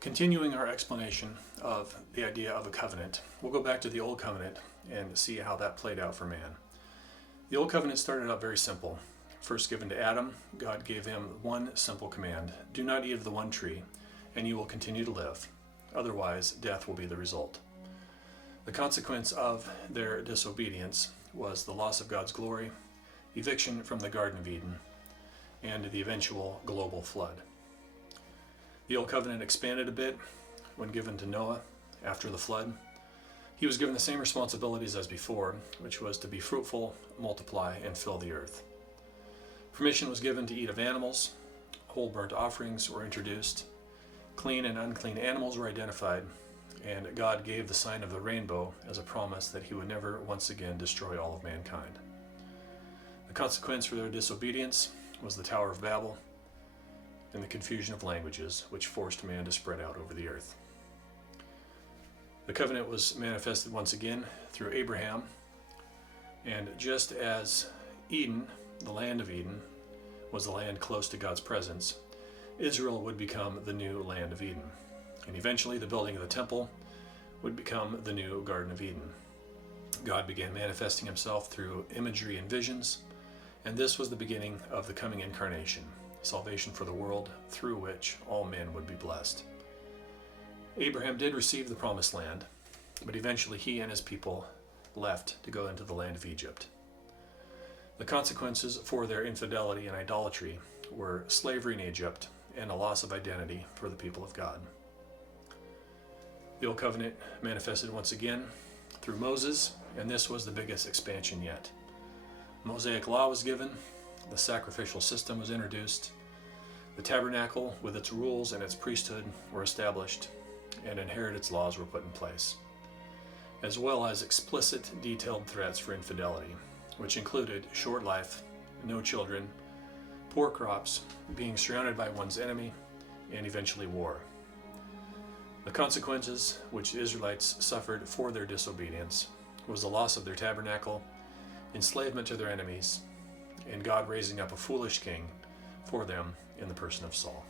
Continuing our explanation of the idea of a covenant, we'll go back to the Old Covenant and see how that played out for man. The Old Covenant started out very simple. First given to Adam, God gave him one simple command: do not eat of the one tree, and you will continue to live. Otherwise, death will be the result. The consequence of their disobedience was the loss of God's glory, eviction from the Garden of Eden, and the eventual global flood. The Old Covenant expanded a bit when given to Noah after the flood. He was given the same responsibilities as before, which was to be fruitful, multiply, and fill the earth. Permission was given to eat of animals. Whole burnt offerings were introduced. Clean and unclean animals were identified, and God gave the sign of the rainbow as a promise that he would never once again destroy all of mankind. The consequence for their disobedience was the Tower of Babel and the confusion of languages, which forced man to spread out over the earth. The covenant was manifested once again through Abraham, and just as Eden, the land of Eden, was the land close to God's presence, Israel would become the new land of Eden, and eventually the building of the temple would become the new Garden of Eden. God began manifesting himself through imagery and visions, and this was the beginning of the coming incarnation, salvation for the world through which all men would be blessed. Abraham did receive the promised land, but eventually he and his people left to go into the land of Egypt. The consequences for their infidelity and idolatry were slavery in Egypt and a loss of identity for the people of God. The Old Covenant manifested once again through Moses, and this was the biggest expansion yet. Mosaic law was given, the sacrificial system was introduced, the tabernacle with its rules and its priesthood were established, and inheritance laws were put in place, as well as explicit, detailed threats for infidelity, which included short life, no children, poor crops, being surrounded by one's enemy, and eventually war. The consequences which the Israelites suffered for their disobedience was the loss of their tabernacle, enslavement to their enemies, and God raising up a foolish king for them in the person of Saul.